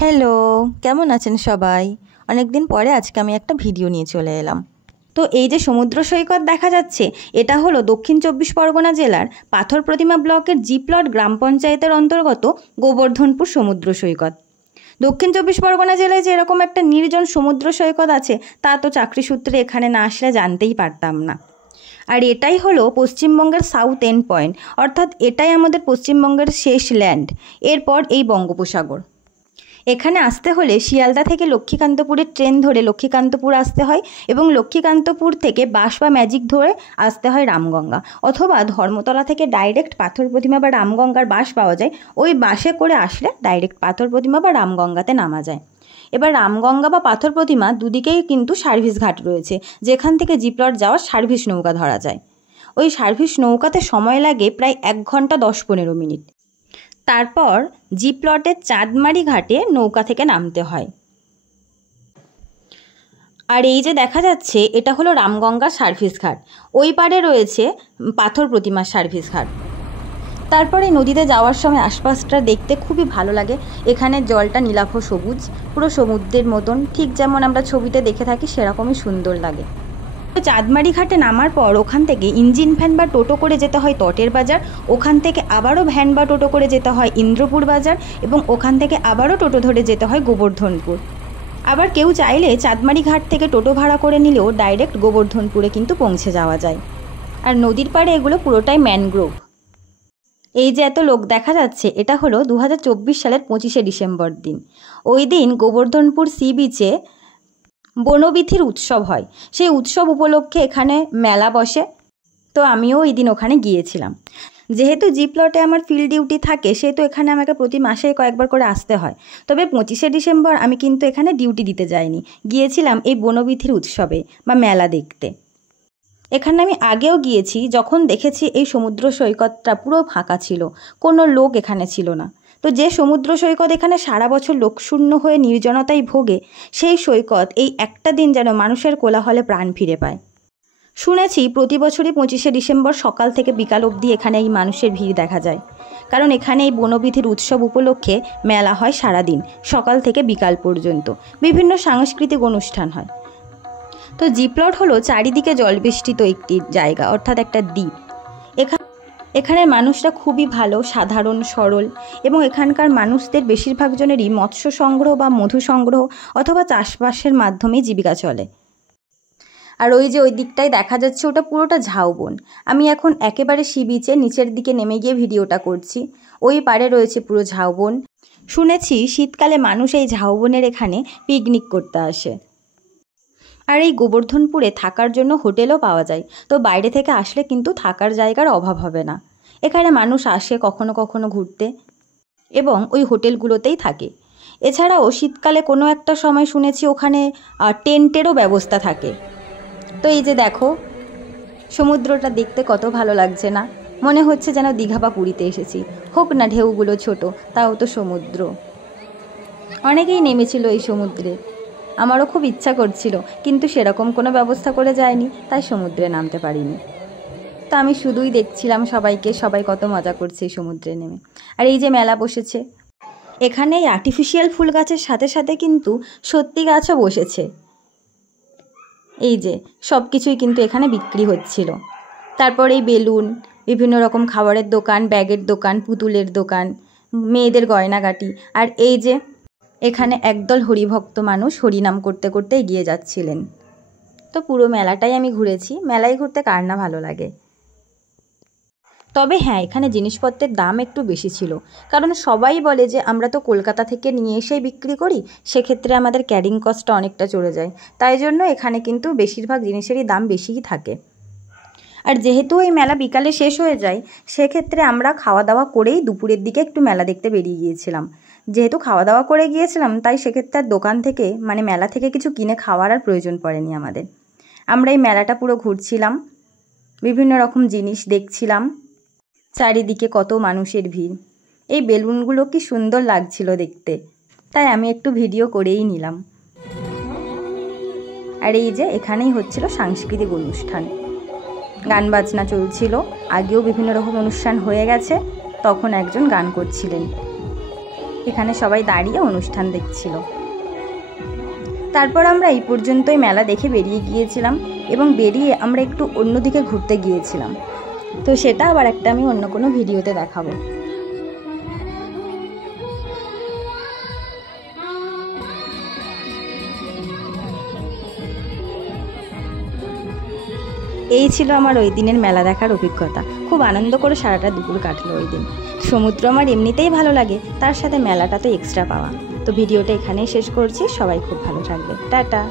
Hello, কেমন আছেন সবাই? অনেক দিন পরে আজকে আমি একটা ভিডিও নিয়ে চলে এলাম। তো এই যে সমুদ্র সৈকত দেখা যাচ্ছে, এটা হলো দক্ষিণ চব্বিশ পরগনা জেলার পাথর প্রতিমা ব্লকের জি প্লট গ্রাম পঞ্চায়েতের অন্তর্গত গোবর্ধনপুর সমুদ্র সৈকত। দক্ষিণ চব্বিশ পরগনা জেলায় যে এরকম একটা নির্জন সমুদ্র সৈকত আছে, তা তো চাকরি সূত্রে এখানে না আসলে জানতেই পারতাম না। আর এটাই হলো পশ্চিমবঙ্গের সাউথ এন্ড পয়েন্ট, অর্থাৎ এটাই আমাদের পশ্চিমবঙ্গের শেষ ল্যান্ড। এরপর এই বঙ্গোপসাগর। এখানে আসতে হলে শিয়ালদা থেকে লক্ষ্মীকান্তপুরের ট্রেন ধরে লক্ষ্মীকান্তপুর আসতে হয় এবং লক্ষ্মীকান্তপুর থেকে বাস বা ম্যাজিক ধরে আসতে হয় রামগঙ্গা, অথবা ধর্মতলা থেকে ডাইরেক্ট পাথর প্রতিমা বা রামগঙ্গার বাস পাওয়া যায়। ওই বাসে করে আসলে ডাইরেক্ট পাথর প্রতিমা বা রামগঙ্গাতে নামা যায়। এবার রামগঙ্গা বা পাথর প্রতিমা দুদিকেই কিন্তু সার্ভিস ঘাট রয়েছে, যেখান থেকে জি প্লট যাওয়ার সার্ভিস নৌকা ধরা যায়। ওই সার্ভিস নৌকাতে সময় লাগে প্রায় 1 ঘন্টা 10-15 মিনিট। তারপর জি প্লটের চাঁদমারি ঘাটে নৌকা থেকে নামতে হয়। আর এই যে দেখা যাচ্ছে, এটা হলো রামগঙ্গা সার্ভিস ঘাট। ওই পারে রয়েছে পাথর প্রতিমার সার্ভিস ঘাট। তারপরে নদীতে যাওয়ার সময় আশপাশটা দেখতে খুবই ভালো লাগে। এখানে জলটা নীলাভ সবুজ, পুরো সমুদ্রের মতন, ঠিক যেমন আমরা ছবিতে দেখে থাকি সেরকমই সুন্দর লাগে। চাঁদমারি ঘাটে নামার পর ওখান থেকে ইঞ্জিন ভ্যান বা টোটো করে যেতে হয় তটের বাজার, ওখান থেকে আবারও ভ্যান বা টোটো করে যেতে হয় ইন্দ্রপুর বাজার, এবং ওখান থেকে আবারও টোটো ধরে যেতে হয় গোবর্ধনপুর। আবার কেউ চাইলে চাঁদমারি ঘাট থেকে টোটো ভাড়া করে নিলেও ডাইরেক্ট গোবর্ধনপুরে কিন্তু পৌঁছে যাওয়া যায়। আর নদীর পাড়ে এগুলো পুরোটাই ম্যানগ্রোভ। এই যে এত লোক দেখা যাচ্ছে, এটা হলো 2024 সালের 25শে ডিসেম্বর দিন। ওই দিন গোবর্ধনপুর সি বিচে বনবিথির উৎসব হয়। সেই উৎসব উপলক্ষে এখানে মেলা বসে। তো আমিও ওই দিন ওখানে গিয়েছিলাম। যেহেতু জি প্লটে আমার ফিল্ড ডিউটি থাকে, সেহেতু এখানে আমাকে প্রতি মাসে কয়েকবার করে আসতে হয়। তবে 25শে ডিসেম্বর আমি কিন্তু এখানে ডিউটি দিতে যাইনি, গিয়েছিলাম এই বনবিথির উৎসবে বা মেলা দেখতে। এখানে আমি আগেও গিয়েছি, যখন দেখেছি এই সমুদ্র সৈকতটা পুরো ফাঁকা ছিল, কোনো লোক এখানে ছিল না। তো যে সমুদ্র সৈকত এখানে সারা বছর লোকশূন্য হয়ে নির্জনতায় ভোগে, সেই সৈকত এই একটা দিন যেন মানুষের কোলাহলে প্রাণ ফিরে পায়। শুনেছি প্রতি বছরই 25শে ডিসেম্বর সকাল থেকে বিকাল অবধি এখানে এই মানুষের ভিড় দেখা যায়, কারণ এখানে এই বনবিথির উৎসব উপলক্ষে মেলা হয় সারাদিন, সকাল থেকে বিকাল পর্যন্ত বিভিন্ন সাংস্কৃতিক অনুষ্ঠান হয়। তো জি প্লট হলো চারিদিকে জলবেষ্টিত একটি জায়গা, অর্থাৎ একটা দ্বীপ। এখানের মানুষরা খুবই ভালো, সাধারণ, সরল, এবং এখানকার মানুষদের বেশিরভাগ জনেরই মৎস্য সংগ্রহ বা মধু সংগ্রহ অথবা চাষবাসের মাধ্যমেই জীবিকা চলে। আর ওই যে ওই দিকটায় দেখা যাচ্ছে, ওটা পুরোটা ঝাউবন। আমি এখন একেবারে সি বিচে নিচের দিকে নেমে গিয়ে ভিডিওটা করছি। ওই পারে রয়েছে পুরো ঝাউবন। শুনেছি শীতকালে মানুষ এই ঝাউবনের এখানে পিকনিক করতে আসে। আর এই গোবর্ধনপুরে থাকার জন্য হোটেলও পাওয়া যায়। তো বাইরে থেকে আসলে কিন্তু থাকার জায়গার অভাব হবে না। এখানে মানুষ আসে কখনো কখনো ঘুরতে এবং ওই হোটেলগুলোতেই থাকে। এছাড়াও শীতকালে কোনো একটা সময় শুনেছি ওখানে টেন্টেরও ব্যবস্থা থাকে। তো এই যে দেখো, সমুদ্রটা দেখতে কত ভালো লাগছে না? মনে হচ্ছে যেন দীঘা বা পুরীতে এসেছি। হোক না ঢেউগুলো ছোট, তাও তো সমুদ্র। অনেকেই নেমেছিল এই সমুদ্রে, আমারও খুব ইচ্ছা করছিল, কিন্তু সেরকম কোনো ব্যবস্থা করে যায়নি, তাই সমুদ্রে নামতে পারিনি। তো আমি শুধুই দেখছিলাম সবাই কত মজা করছে এই সমুদ্রে নেমে। আর এই যে মেলা বসেছে, এখানে এই আর্টিফিশিয়াল ফুল গাছের সাথে সাথে কিন্তু সত্যি গাছও বসেছে। এই যে সব কিছুই কিন্তু এখানে বিক্রি হচ্ছিল। তারপর এই বেলুন, বিভিন্ন রকম খাবারের দোকান, ব্যাগের দোকান, পুতুলের দোকান, মেয়েদের গয়নাগাটি। আর এই যে এখানে একদল হরিভক্ত মানুষ হরিনাম করতে করতে এগিয়ে যাচ্ছিলেন। তো পুরো মেলাটাই আমি ঘুরেছি। মেলায় ঘুরতে কার না ভালো লাগে। তবে হ্যাঁ, এখানে জিনিসপত্রের দাম একটু বেশি ছিল, কারণ সবাই বলে যে আমরা তো কলকাতা থেকে নিয়ে এসেই বিক্রি করি, সেক্ষেত্রে আমাদের ক্যারিং কস্টটা অনেকটা চলে যায়। তাই জন্য এখানে কিন্তু বেশিরভাগ জিনিসেরই দাম বেশিই থাকে। আর যেহেতু এই মেলা বিকালে শেষ হয়ে যায়, সেক্ষেত্রে আমরা খাওয়া দাওয়া করেই দুপুরের দিকে একটু মেলা দেখতে বেরিয়ে গিয়েছিলাম। যেহেতু খাওয়া দাওয়া করে গিয়েছিলাম, তাই সেক্ষেত্রে আর দোকান থেকে মেলা থেকে কিছু কিনে খাওয়ার আর প্রয়োজন পড়েনি আমাদের। আমরা এই মেলাটা পুরো ঘুরছিলাম, বিভিন্ন রকম জিনিস দেখছিলাম। চারিদিকে কত মানুষের ভিড়। এই বেলুনগুলো কি সুন্দর লাগছিল দেখতে, তাই আমি একটু ভিডিও করেই নিলাম। আর এই যে এখানেই হচ্ছিল সাংস্কৃতিক অনুষ্ঠান, গান বাজনা চলছিল। আগেও বিভিন্ন রকম অনুষ্ঠান হয়ে গেছে, তখন একজন গান করছিলেন। এখানে সবাই দাঁড়িয়ে অনুষ্ঠান দেখছিল। তারপর আমরা এই পর্যন্তই মেলা দেখে বেরিয়ে গিয়েছিলাম এবং বেরিয়ে আমরা একটু অন্যদিকে ঘুরতে গিয়েছিলাম। তো সেটা আবার একটা আমি অন্য কোনো ভিডিওতে দেখাবো। এই ছিল আমার ওই দিনের মেলা দেখার অভিজ্ঞতা। খুব আনন্দ করে সারাটা দুপুর কাটলো ওই দিন। সমুদ্র আমার এমনিতেই ভালো লাগে, তার সাথে মেলাটা তো এক্সট্রা পাওয়া। তো ভিডিওটা এখানেই শেষ করছি। সবাই খুব ভালো থাকবে। টাটা।